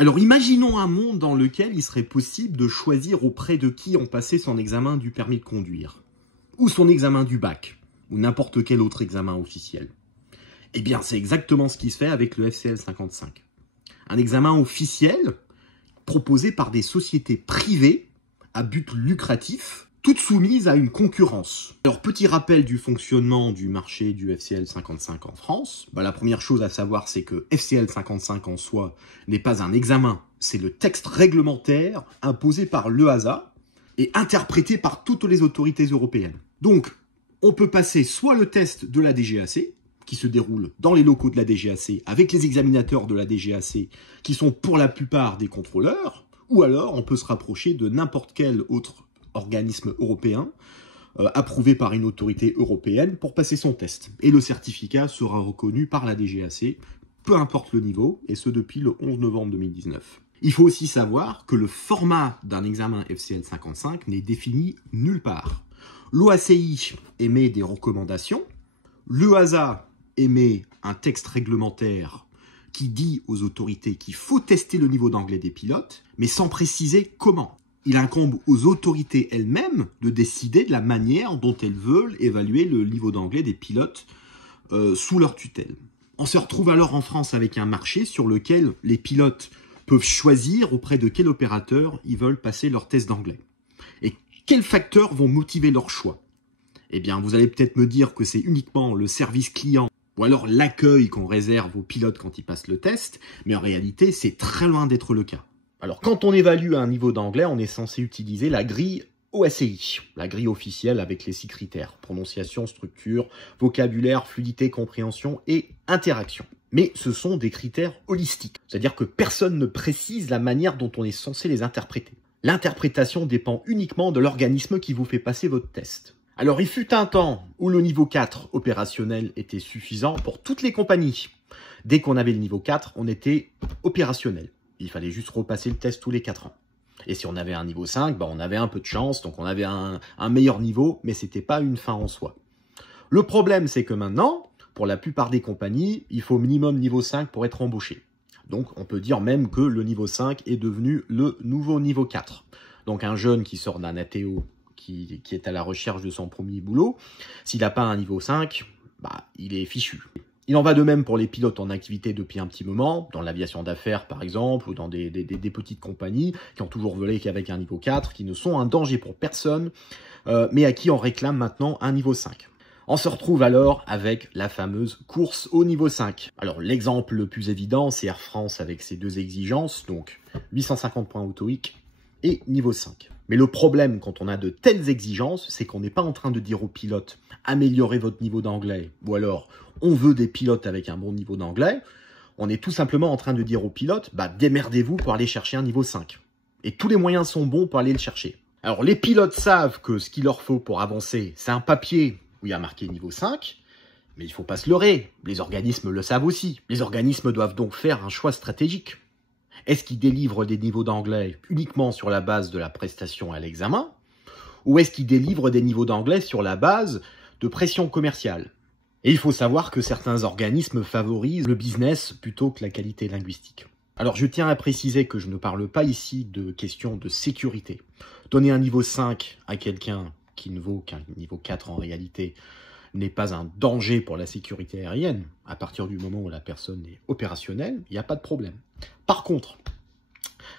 Alors imaginons un monde dans lequel il serait possible de choisir auprès de qui on passait son examen du permis de conduire, ou son examen du bac, ou n'importe quel autre examen officiel. Eh bien c'est exactement ce qui se fait avec le FCL 55. Un examen officiel proposé par des sociétés privées à but lucratif, toutes soumises à une concurrence. Alors petit rappel du fonctionnement du marché du FCL 55 en France. La première chose à savoir, c'est que FCL 55 en soi n'est pas un examen, c'est le texte réglementaire imposé par l'EASA et interprété par toutes les autorités européennes. Donc on peut passer soit le test de la DGAC, qui se déroule dans les locaux de la DGAC, avec les examinateurs de la DGAC, qui sont pour la plupart des contrôleurs, ou alors on peut se rapprocher de n'importe quel autre organisme européen, approuvé par une autorité européenne pour passer son test. Et le certificat sera reconnu par la DGAC, peu importe le niveau, et ce depuis le 11 novembre 2019. Il faut aussi savoir que le format d'un examen FCL 55 n'est défini nulle part. L'OACI émet des recommandations, l'EASA émet un texte réglementaire qui dit aux autorités qu'il faut tester le niveau d'anglais des pilotes, mais sans préciser comment. Il incombe aux autorités elles-mêmes de décider de la manière dont elles veulent évaluer le niveau d'anglais des pilotes sous leur tutelle. On se retrouve alors en France avec un marché sur lequel les pilotes peuvent choisir auprès de quel opérateur ils veulent passer leur test d'anglais. Et quels facteurs vont motiver leur choix? Eh bien, vous allez peut-être me dire que c'est uniquement le service client ou alors l'accueil qu'on réserve aux pilotes quand ils passent le test, mais en réalité, c'est très loin d'être le cas. Alors, quand on évalue un niveau d'anglais, on est censé utiliser la grille OACI, la grille officielle avec les 6 critères, prononciation, structure, vocabulaire, fluidité, compréhension et interaction. Mais ce sont des critères holistiques, c'est-à-dire que personne ne précise la manière dont on est censé les interpréter. L'interprétation dépend uniquement de l'organisme qui vous fait passer votre test. Alors, il fut un temps où le niveau 4 opérationnel était suffisant pour toutes les compagnies. Dès qu'on avait le niveau 4, on était opérationnel. Il fallait juste repasser le test tous les 4 ans. Et si on avait un niveau 5, on avait un peu de chance, donc on avait un meilleur niveau, mais c'était pas une fin en soi. Le problème, c'est que maintenant, pour la plupart des compagnies, il faut minimum niveau 5 pour être embauché. Donc, on peut dire même que le niveau 5 est devenu le nouveau niveau 4. Donc, un jeune qui sort d'un ATO, qui est à la recherche de son premier boulot, s'il n'a pas un niveau 5, il est fichu. Il en va de même pour les pilotes en activité depuis un petit moment, dans l'aviation d'affaires par exemple, ou dans des petites compagnies qui ont toujours volé qu'avec un niveau 4, qui ne sont un danger pour personne, mais à qui on réclame maintenant un niveau 5. On se retrouve alors avec la fameuse course au niveau 5. Alors l'exemple le plus évident, c'est Air France avec ses 2 exigences, donc 850 points au TOEIC et niveau 5. Mais le problème quand on a de telles exigences, c'est qu'on n'est pas en train de dire aux pilotes « améliorez votre niveau d'anglais » ou alors « on veut des pilotes avec un bon niveau d'anglais ». On est tout simplement en train de dire aux pilotes « démerdez-vous pour aller chercher un niveau 5 ». Et tous les moyens sont bons pour aller le chercher. Alors les pilotes savent que ce qu'il leur faut pour avancer, c'est un papier où il y a marqué niveau 5, mais il ne faut pas se leurrer, les organismes le savent aussi. Les organismes doivent donc faire un choix stratégique. Est-ce qu'ils délivrent des niveaux d'anglais uniquement sur la base de la prestation à l'examen, ou est-ce qu'ils délivrent des niveaux d'anglais sur la base de pression commerciale? Et il faut savoir que certains organismes favorisent le business plutôt que la qualité linguistique. Alors je tiens à préciser que je ne parle pas ici de questions de sécurité. Donner un niveau 5 à quelqu'un qui ne vaut qu'un niveau 4 en réalité n'est pas un danger pour la sécurité aérienne. À partir du moment où la personne est opérationnelle, il n'y a pas de problème. Par contre,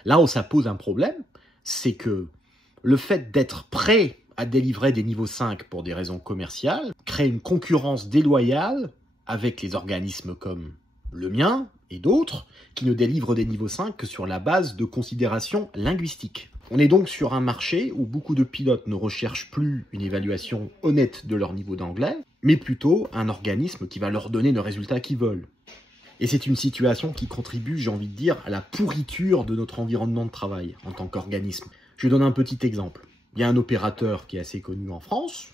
là où ça pose un problème, c'est que le fait d'être prêt à délivrer des niveaux 5 pour des raisons commerciales crée une concurrence déloyale avec les organismes comme le mien et d'autres qui ne délivrent des niveaux 5 que sur la base de considérations linguistiques. On est donc sur un marché où beaucoup de pilotes ne recherchent plus une évaluation honnête de leur niveau d'anglais, mais plutôt un organisme qui va leur donner le résultat qu'ils veulent. Et c'est une situation qui contribue, j'ai envie de dire, à la pourriture de notre environnement de travail en tant qu'organisme. Je donne un petit exemple. Il y a un opérateur qui est assez connu en France,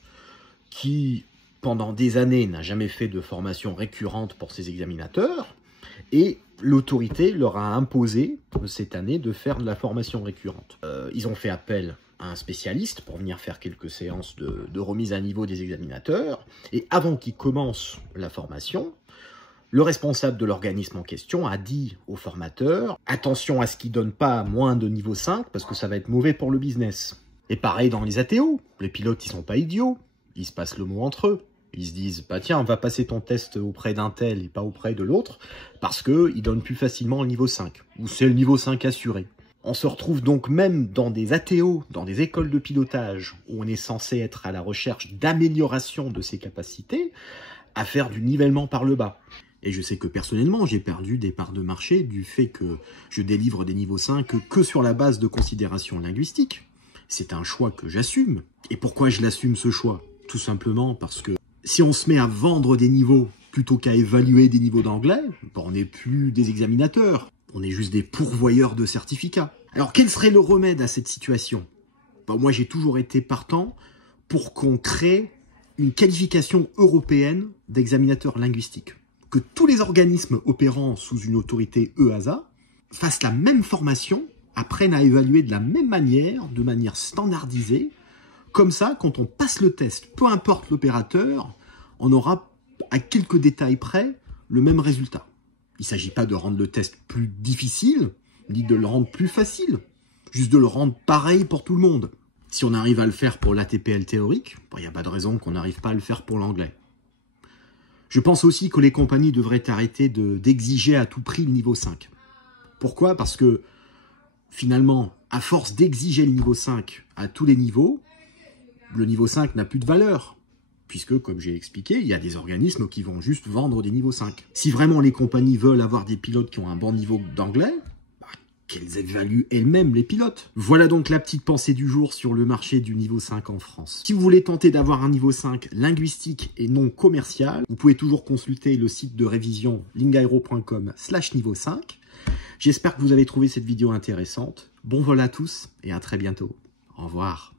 qui, pendant des années, n'a jamais fait de formation récurrente pour ses examinateurs, et l'autorité leur a imposé cette année de faire de la formation récurrente. Ils ont fait appel à un spécialiste pour venir faire quelques séances de remise à niveau des examinateurs, et avant qu'ils commencent la formation, Le responsable de l'organisme en question a dit au formateur « Attention à ce qu'il ne donne pas moins de niveau 5 parce que ça va être mauvais pour le business. » Et pareil dans les ATO, les pilotes ils sont pas idiots, ils se passent le mot entre eux. Ils se disent, bah tiens, on va passer ton test auprès d'un tel et pas auprès de l'autre, parce qu'il donne plus facilement le niveau 5, ou c'est le niveau 5 assuré. On se retrouve donc même dans des ATO, dans des écoles de pilotage, où on est censé être à la recherche d'amélioration de ses capacités, à faire du nivellement par le bas. Et je sais que personnellement, j'ai perdu des parts de marché du fait que je délivre des niveaux 5 que sur la base de considérations linguistiques. C'est un choix que j'assume. Et pourquoi je l'assume ce choix? Tout simplement parce que si on se met à vendre des niveaux plutôt qu'à évaluer des niveaux d'anglais, on n'est plus des examinateurs, on est juste des pourvoyeurs de certificats. Alors quel serait le remède à cette situation? Moi j'ai toujours été partant pour qu'on crée une qualification européenne d'examinateur linguistique. Que tous les organismes opérant sous une autorité EASA fassent la même formation, apprennent à évaluer de la même manière, de manière standardisée. Comme ça, quand on passe le test, peu importe l'opérateur, on aura, à quelques détails près, le même résultat. Il ne s'agit pas de rendre le test plus difficile, ni de le rendre plus facile, juste de le rendre pareil pour tout le monde. Si on arrive à le faire pour l'ATPL théorique, il n'y a pas de raison qu'on n'arrive pas à le faire pour l'anglais. Je pense aussi que les compagnies devraient arrêter d'exiger à tout prix le niveau 5. Pourquoi? Parce que, finalement, à force d'exiger le niveau 5 à tous les niveaux, le niveau 5 n'a plus de valeur, puisque, comme j'ai expliqué, il y a des organismes qui vont juste vendre des niveaux 5. Si vraiment les compagnies veulent avoir des pilotes qui ont un bon niveau d'anglais, qu'elles évaluent elles-mêmes les pilotes. Voilà donc la petite pensée du jour sur le marché du niveau 5 en France. Si vous voulez tenter d'avoir un niveau 5 linguistique et non commercial, vous pouvez toujours consulter le site de révision lingaero.com/niveau 5. J'espère que vous avez trouvé cette vidéo intéressante. Bon vol à tous et à très bientôt. Au revoir.